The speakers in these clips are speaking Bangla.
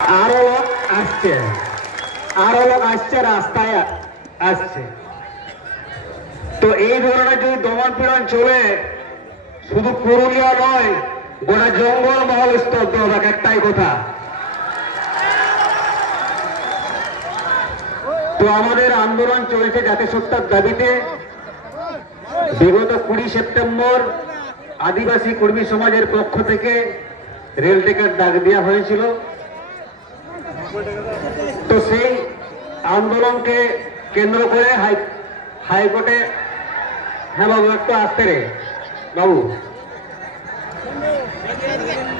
আরো লোক আসছে, আরো লোক আসছে, রাস্তায় আসছে। তো এই ধরনের যদি দমন পীড়ন চলে, শুধু পুরুলিয়া নয়, গোটা জঙ্গল মহল স্তব্ধ হবে। একটাই কথা, তো আমাদের আন্দোলন চলছে জাতিসত্তার দাবিতে। বিগত 20 সেপ্টেম্বর আদিবাসী কর্মী সমাজের পক্ষ থেকে রেল টিকেট ডাক দেওয়া হয়েছিল। তো সেই আন্দোলনকে কেন্দ্র করে হাইকোর্টে, হ্যাঁ বাবু একটু আসতে রে বাবু,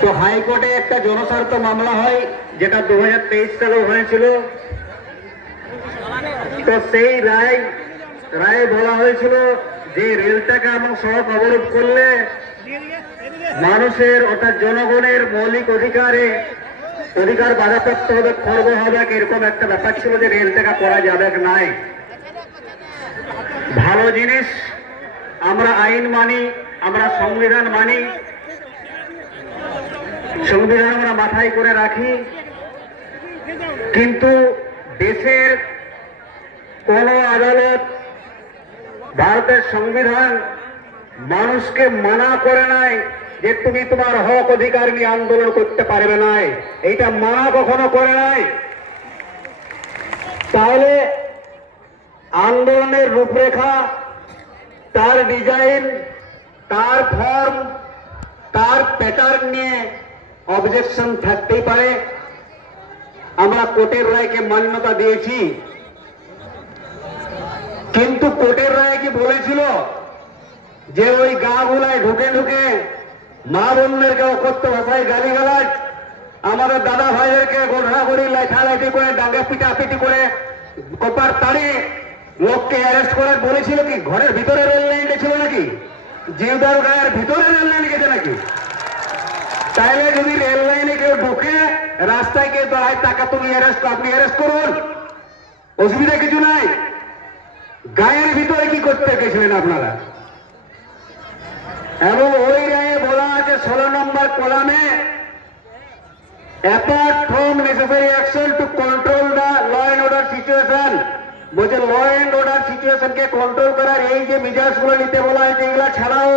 তো হাইকোর্টে একটা জনস্বার্থ মামলা হয়, যেটা 2023 সালে হয়েছিল। তো সেই রায়ে বলা হয়েছিল যে রেলটাকে এবং সড়ক অবরোধ করলে মানুষের অর্থাৎ জনগণের মৌলিক অধিকার বাধাপ্রাপ্ত হবে, খর্ব হবে, এরকম একটা ব্যাপার ছিল যে রেলটাকে করা যাবে নাই। ভালো জিনিস, আমরা আইন মানি, আমরা সংবিধান মানি, সংবিধান আমরা মাথায় করে রাখি, কিন্তু দেশের কোন আদালত, ভারতের সংবিধান মানুষকে মানা করে নাই যে তুমি তোমার হক অধিকার নিয়ে আন্দোলন করতে পারবে না, এইটা মানা কখনো করে নাই। তাহলে আন্দোলনের রূপরেখা, তার ডিজাইন, তার ফর্ম, তার প্যাটার্ন নিয়ে অবজেকশন থাকতেই পারে। আমরা কোর্টের রায়কে মান্যতা দিয়েছি, কিন্তু কোর্টের রায় কি বলেছিল যে ওই গাঁগুলায় ঢুকে ঢুকে মা বোনদেরকে অকথ্য ভাষায় গালিগালাজ, আমাদের দাদা ভাইদেরকে গোড়াগড়ি লাইঠালাইঠি করে ডাঙ্গা পিটাপিটি করে কপার তাড়িয়ে লোককে অ্যারেস্ট করে বলেছিল কি ঘরের ভিতরে রেল লাইন ছিল নাকি, জিউদার গায়ের ভিতরে রেল লাইন গেছে নাকি? তাইলে যদি রেল লাইনে কেউ ঢুকে রাস্তায় কেউ দাঁড়ায় টাকা তুমি আপনি অ্যারেস্ট করুন, অসুবিধা কিছু নাই। গায়ের ভিতরে কি করতে গেছিলেন আপনারা? এবং ওই রায়ে বলা আছে 16 নম্বর কলামে, apart from necessary action to control the law and order situation, বলছে ল অ্যান্ড অর্ডার সিচুয়েশনকে কন্ট্রোল করার এই যে মিজাজগুলো নিতে বলা হয়েছে, এগুলা ছাড়াও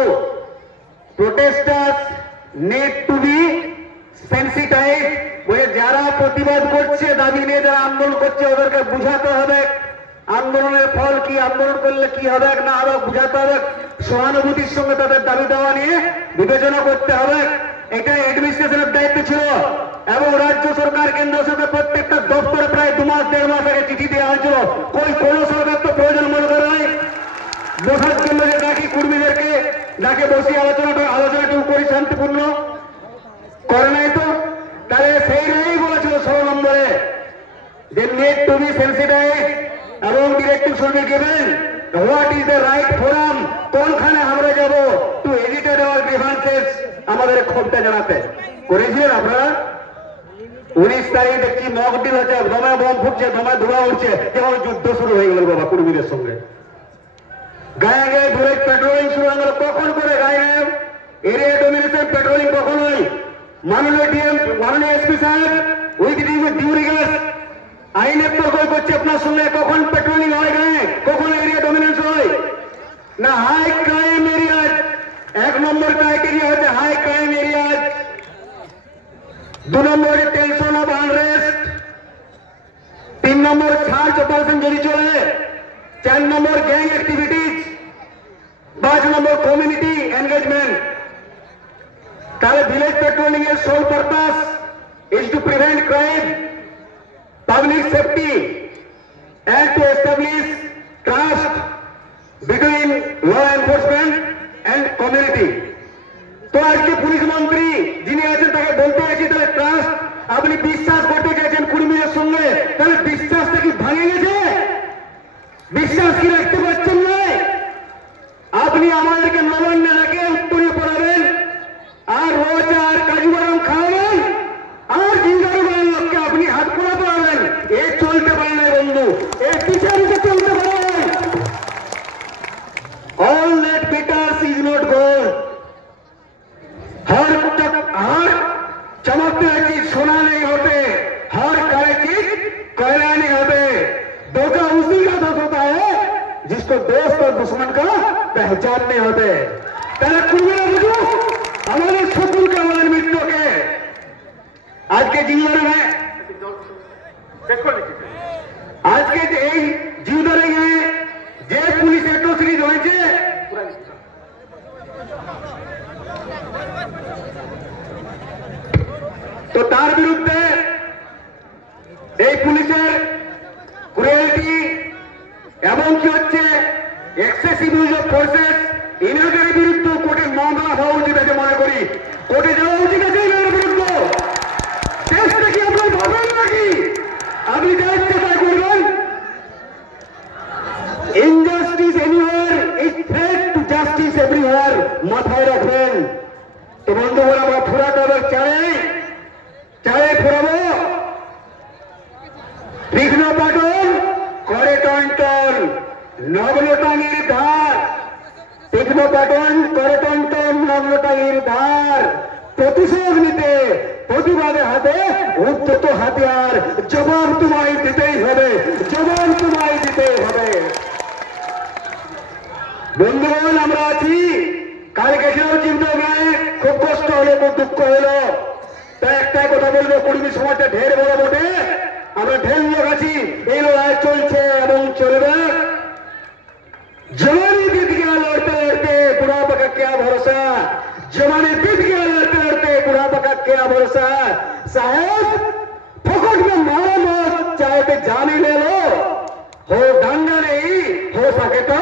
protesters need to be sensitise, বলে যারা প্রতিবাদ করছে, দাবি নিয়ে যারা আন্দোলন করছে, ওদেরকে বুঝাতে হবে আন্দোলনের ফল কি, আন্দোলন করলে কি হবে না হবে বুঝাতে হবে, সহানুভূতির সঙ্গে তাদের দাবি দেওয়া নিয়ে বিবেচনা করতে হবে। এটা অ্যাডমিনিস্ট্রেশনের দায়িত্ব ছিল। এবং রাজ্য সরকার, কেন্দ্র সরকার প্রত্যেকটা দপ্তরে প্রায় 2 মাস 1.5 মাস আগে চিঠি দেওয়া হয়েছিল। কোন সরকার তো প্রয়োজন মনে করে নাই বসার জন্য, যে ডাকি কর্মীদেরকে ডাকে বসে আলোচনাটুকু করি শান্তিপূর্ণ করে নাই। তো তাহলে সেই রায়েই বলেছিল 16 নম্বরে যে নিড টু বি সেন্সিটাইজ এবং directive should be given what is the right forum, কোনখানে আমরা যাব টু এডিটেড আওয়ার গ্রিভান্সেস, আমাদের ক্ষোভটা জানাতে। করেছিলেন আপনারা? 19 তারিখ দেখছি মক ডিল হচ্ছে, দমে বম ফুটছে, দমে ধোঁয়া উঠছে, যেমন যুদ্ধ শুরু হয়ে গেল বাবা কর্মীদের সঙ্গে। গায়ে গায়ে ঘুরে পেট্রোলিং শুরু হয়ে গেল। কখন করে গায়ে গায়ে এরিয়া ডোমিনেশন পেট্রোলিং কখন হয়? মাননীয় ডিএম, মাননীয় এসপি সাহেব উইথ ডিউ রিগার্ডস আইনের তর্ক করছে আপনার সঙ্গে, কখন পেট্রোলিং হয় গায়ে, কখন এরিয়া ডোমিনেন্স হয় না? হাই ক্রাইম এরিয়াজ 1 নম্বর ক্রাইটেরিয়া হচ্ছে হাই ক্রাইম এরিয়াজ, 2 নম্বর টেনশন অফ আনরেস্ট, 3 নম্বর সার্চ অপারেশন যদি চলে, 4 নম্বর গ্যাং অ্যাক্টিভিটিজ, 5 নম্বর কমিউনিটি এনগেজমেন্ট। তাহলে ভিলেজ পেট্রোলিং এর sole purpose is to prevent crime, public safety and to establish trust between law enforcement and community. তো আজকে পুলিশ মন্ত্রী যিনি আছেন তাকে বলতে গেছি, তাহলে ট্রাস্ট আপনি বিশ্বাস করতে গেছেন কর্মীদের সঙ্গে, তাহলে বিশ্বাসটা কি ভাঙে গেছে? বিশ্বাস কি রাখতে পারছেন না? আপনি আমাদেরকে নবান্ন রেখে উত্তরে পড়াবেন আর রোজা আর কাজু বাদাম খাওয়াবেন আর জিঙ্গারু বাড়ার লোককে আপনি হাত পোড়া পড়াবেন, এ চলতে পারে না বন্ধু, এ বিচারিতে চলতে পারে না। All that bitters is not gold. हर चमकते चीज सोना नहीं होते, दोस्त और दुश्मन का पहचान नहीं होते। तेरे कुलबेरा बुझो हमारे शत्रु के हमारे मित्रों के आज के जीवन में आज के जीवन যে পুলিশ অ্যাট্রোসিটি হয়েছে তো তার বিরুদ্ধে এই পুলিশের ক্রুয়েলিটি এবং কি হচ্ছে এক্সেসিভ ইউজ অফ ফোর্সেস ইনাদের বিরুদ্ধে কোর্টে মামলা হওয়া উচিত আছে মনে করি। কোর্টে যাওয়া উচিত আছে এনাদের বিরুদ্ধে। দেশটা কি আপনার ভাবেন নাকি আপনি যা ইচ্ছে তাই করবেন? Injustice anywhere is threat to justice everywhere মাথায় রাখবেন। তো বন্ধুরা আমরা ফুরাটা চায়ে ফুরাবো বিঘ্ন পাটন করে টন নবলতাঙ্গির ধার বিঘ্ন পাটন করে টন নবলতাঙ্গির ধার প্রতিশোধ নিতে প্রতিবাদের হাতে উদ্ধত হাতিয়ার জবাব তোমায় দিতেই হবে জবাব তোমায় দিতেই হবে। বন্ধুগণ আমরা আছি কালকে সেও চিন্তা নাই খুব কষ্ট হলো খুব দুঃখ হলো। তাই একটাই কথা বলবো কুড়ি সমাজটা ঢের বড় বটে আমরা ঢের লোক আছি এই লড়াই চলছে এবং চলবে। जवानी बीत गया लड़ते लड़ते बुढ़ापा का क्या भरोसा जवानी बीत गया लड़ते लड़ते बुढ़ापा का क्या भरोसा साहब फोकट में मारो मत चाहे तो जान ही ले लो हो दंगा नहीं हो सके तो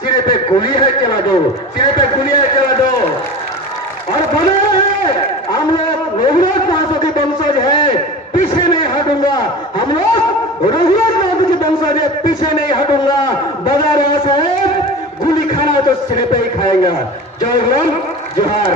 सिरे पे गोली है चला दो सिरे पे गोली है चला दो। और बने हैं हम लोग रघुनाथ महतो के वंशज है पीछे नहीं हटूंगा हम लोग रघुनाथ महतो के वंशज है पीछे नहीं हटूंगा। बजा रहा साहब गोली खाना तो सिरे पे ही खाएंगा। जय गुरु जोहार।